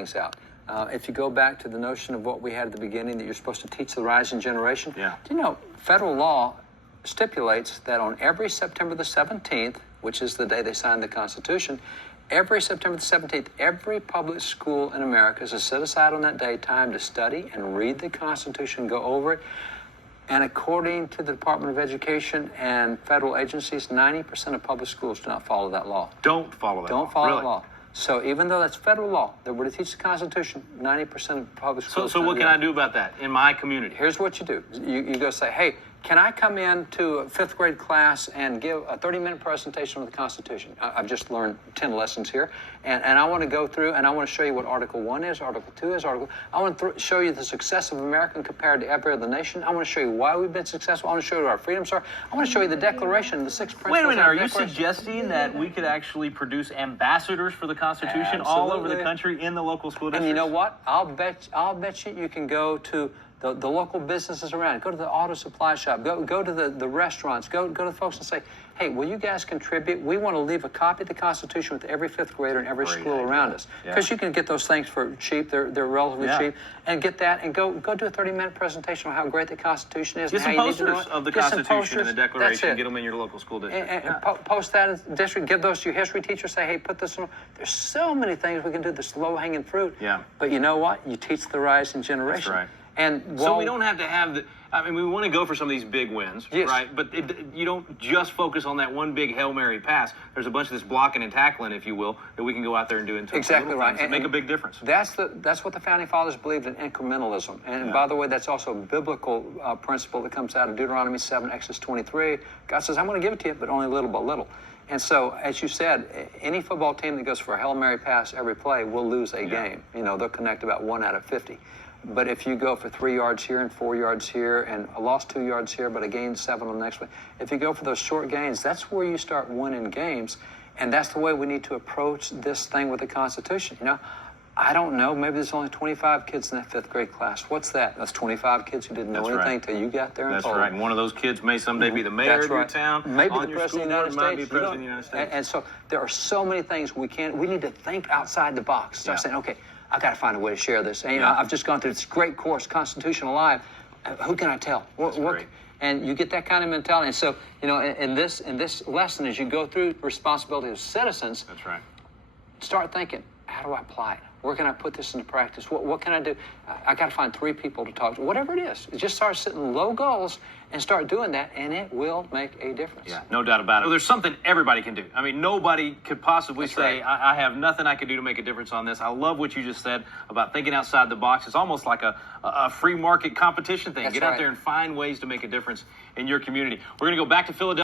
things out. If you go back to the notion of what we had at the beginning, that you're supposed to teach the rising generation, yeah. Do you know, federal law stipulates that on every September the 17th, which is the day they signed the Constitution, every September the 17th, every public school in America is to set aside on that day time to study and read the Constitution, go over it. And according to the Department of Education and federal agencies, 90% of public schools do not follow that law. Don't follow that law. Don't follow really? that law. So even though that's federal law, that we're to teach the Constitution, 90% of public schools. So what can I do about that in my community? Here's what you do. You go say, hey, can I come in to a 5th grade class and give a 30-minute presentation of the Constitution? I've just learned 10 lessons here, and I want to go through and I want to show you what Article 1 is, Article 2 is, I want to show you the success of America compared to every other nation. I want to show you why we've been successful. I want to show you what our freedoms are. I want to show you the Declaration, the 6 principles. Wait a minute, are you suggesting that we could actually produce ambassadors for the Constitution all over the country in the local school districts? And you know what? I'll bet you can go to the local businesses around. Go to the auto supply shop. Go to the restaurants. Go to the folks and say, hey, will you guys contribute? We want to leave a copy of the Constitution with every 5th grader in every school around us. Because you can get those things for cheap. They're relatively cheap. And get that and go do a 30-minute presentation on how great the Constitution is. Get some posters of the Constitution and the Declaration. Get them in your local school district. And post that in the district. Give those to your history teacher. Say, hey, put this on. There's so many things we can do. This low-hanging fruit. Yeah. But you know what? You teach the rising generation. That's right. And so we don't have to have the. I mean, we want to go for some of these big wins, right? But you don't just focus on that one big Hail Mary pass. There's a bunch of this blocking and tackling, if you will, that we can go out there and do into exactly right and make a big difference. That's what the founding fathers believed in, incrementalism. And by the way, that's also a biblical principle that comes out of Deuteronomy 7, Exodus 23. God says, I'm going to give it to you, but only little by little. And so, as you said, any football team that goes for a Hail Mary pass every play will lose a game. You know, they'll connect about 1 out of 50. But if you go for 3 yards here and 4 yards here and I lost 2 yards here, but I gained 7 on the next one, if you go for those short gains, that's where you start winning games. And that's the way we need to approach this thing with the Constitution. You know, I don't know, maybe there's only 25 kids in that 5th grade class. What's that? That's 25 kids who didn't know anything until you got there and That's told right. And one of those kids may someday be the mayor of your town. Maybe the president of the United States. Might be president of the United States. And so there are so many things we need to think outside the box. Start saying, okay, I got to find a way to share this. And, you know, I've just gone through this great course, Constitution Alive. Who can I tell? Great. And you get that kind of mentality. And so, you know, in this lesson, as you go through responsibility as citizens, that's right. Start thinking, how do I apply it? Where can I put this into practice? What can I do? I got to find 3 people to talk to. Whatever it is, just start setting low goals and start doing that, and it will make a difference. Yeah, no doubt about it. Well, there's something everybody can do. I mean, nobody could possibly say, I have nothing I can do to make a difference on this. I love what you just said about thinking outside the box. It's almost like a free market competition thing. Get out there and find ways to make a difference in your community. We're going to go back to Philadelphia.